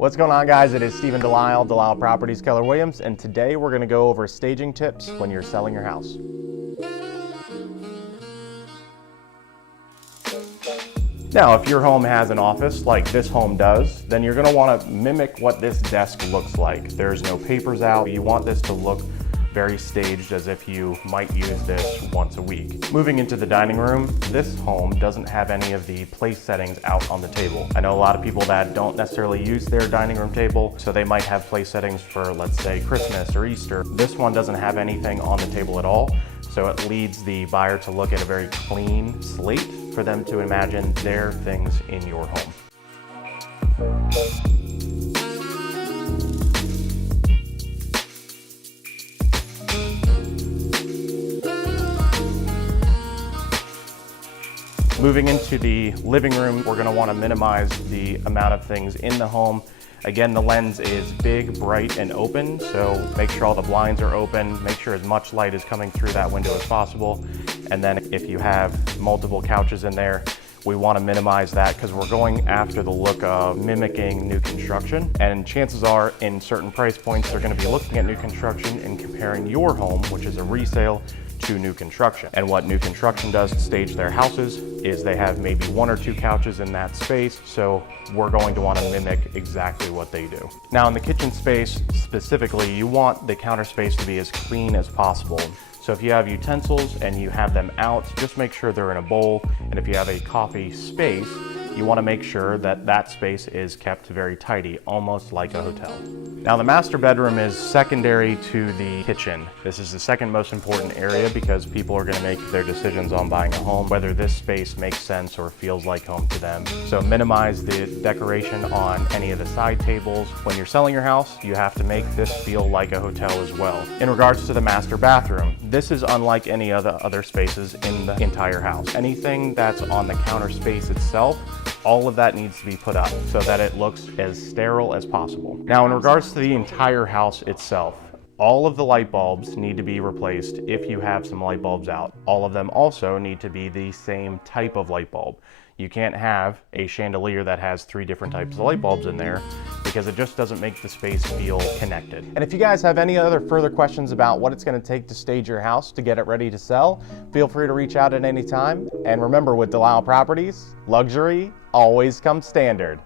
What's going on, guys? It is Stephen Delisle Properties Keller Williams, and today we're going to go over staging tips when you're selling your house. Now, if your home has an office like this home does, then you're going to want to mimic what this desk looks like. There's no papers out. You want this to look very staged, as if you might use this once a week. Moving into the dining room, this home doesn't have any of the place settings out on the table. I know a lot of people that don't necessarily use their dining room table, so they might have place settings for, let's say, Christmas or Easter. This one doesn't have anything on the table at all, so it leads the buyer to look at a very clean slate for them to imagine their things in your home. Moving into the living room, we're going to want to minimize the amount of things in the home. Again, the lens is big, bright, and open, so make sure all the blinds are open, make sure as much light is coming through that window as possible. And then if you have multiple couches in there, we want to minimize that because we're going after the look of mimicking new construction. And chances are, in certain price points, they're going to be looking at new construction and comparing your home, which is a resale, to new construction. And what new construction does to stage their houses is they have maybe one or two couches in that space, so we're going to want to mimic exactly what they do. Now, in the kitchen space specifically, you want the counter space to be as clean as possible. So if you have utensils and you have them out, just make sure they're in a bowl. And if you have a coffee space, you want to make sure that that space is kept very tidy, almost like a hotel. Now, the master bedroom is secondary to the kitchen. This is the second most important area because people are going to make their decisions on buying a home, whether this space makes sense or feels like home to them. So minimize the decoration on any of the side tables. When you're selling your house, you have to make this feel like a hotel as well. In regards to the master bathroom, this is unlike any other spaces in the entire house. Anything that's on the counter space itself, all of that needs to be put up so that it looks as sterile as possible. Now, in regards to the entire house itself, all of the light bulbs need to be replaced if you have some light bulbs out. All of them also need to be the same type of light bulb. You can't have a chandelier that has 3 different types of light bulbs in there because it just doesn't make the space feel connected. And if you guys have any other further questions about what it's going to take to stage your house to get it ready to sell, feel free to reach out at any time. And remember, with Delisle Properties, luxury always comes standard.